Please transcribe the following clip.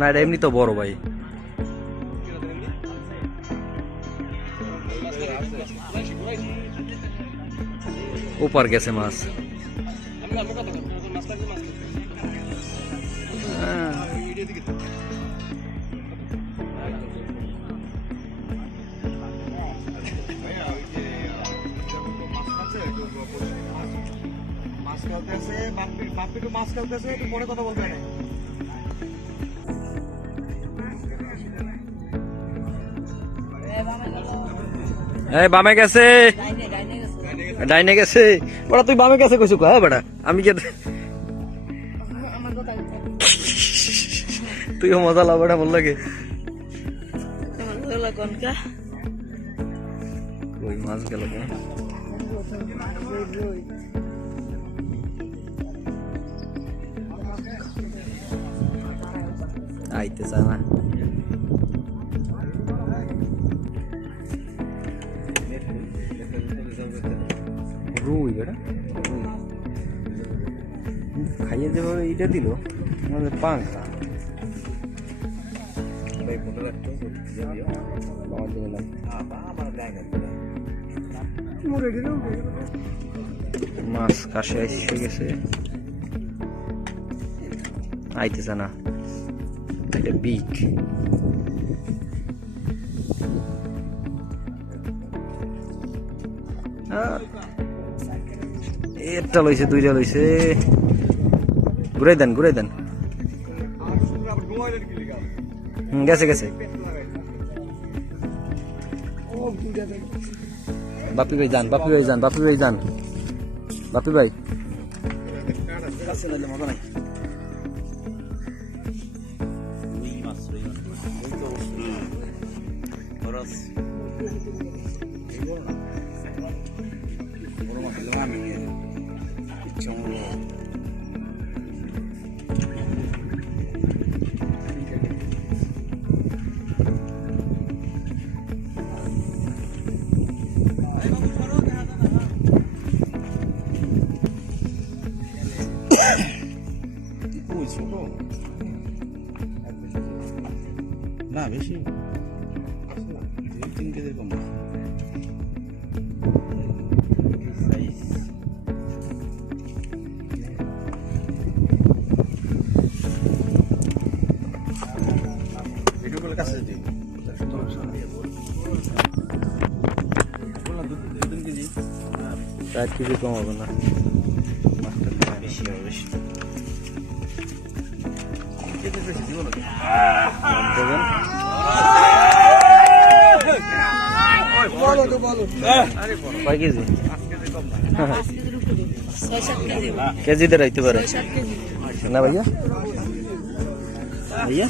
না এটা এমনি তো বড় ভাই। ওপার গেছে মাছ। বামে গেছে, ডাইনে গেছে। বড়া তুই বামে গেছে কইছু হ্যাঁ বেটা, আমি কে তুইও মজা লাও বেটা, বল লাগে ওই মাছ গেল আইতে চায় না। রুই বেটা খাইয়ে যেভাবে এটা দিল আমাদের পাঙ্কা মাছ কাশে এসে গেছে, আইতেছে না। এটা বিগ একটা লইছে, দুইটা লইছে। ঘুরাই দেন, ঘুরাই দেন। গেছে গেছে। বাপি ভাই যান, বাপি ভাই যান, বাপি ভাই যান, বাপি ভাই। মজা নাই। না বেশি 2-3 কেজির কম।4 কেজি কম হবে না, বেশি হবে বেশি। কয় কেজি? কেজিতে রাখতে পারে না ভাইয়া? ভাইয়া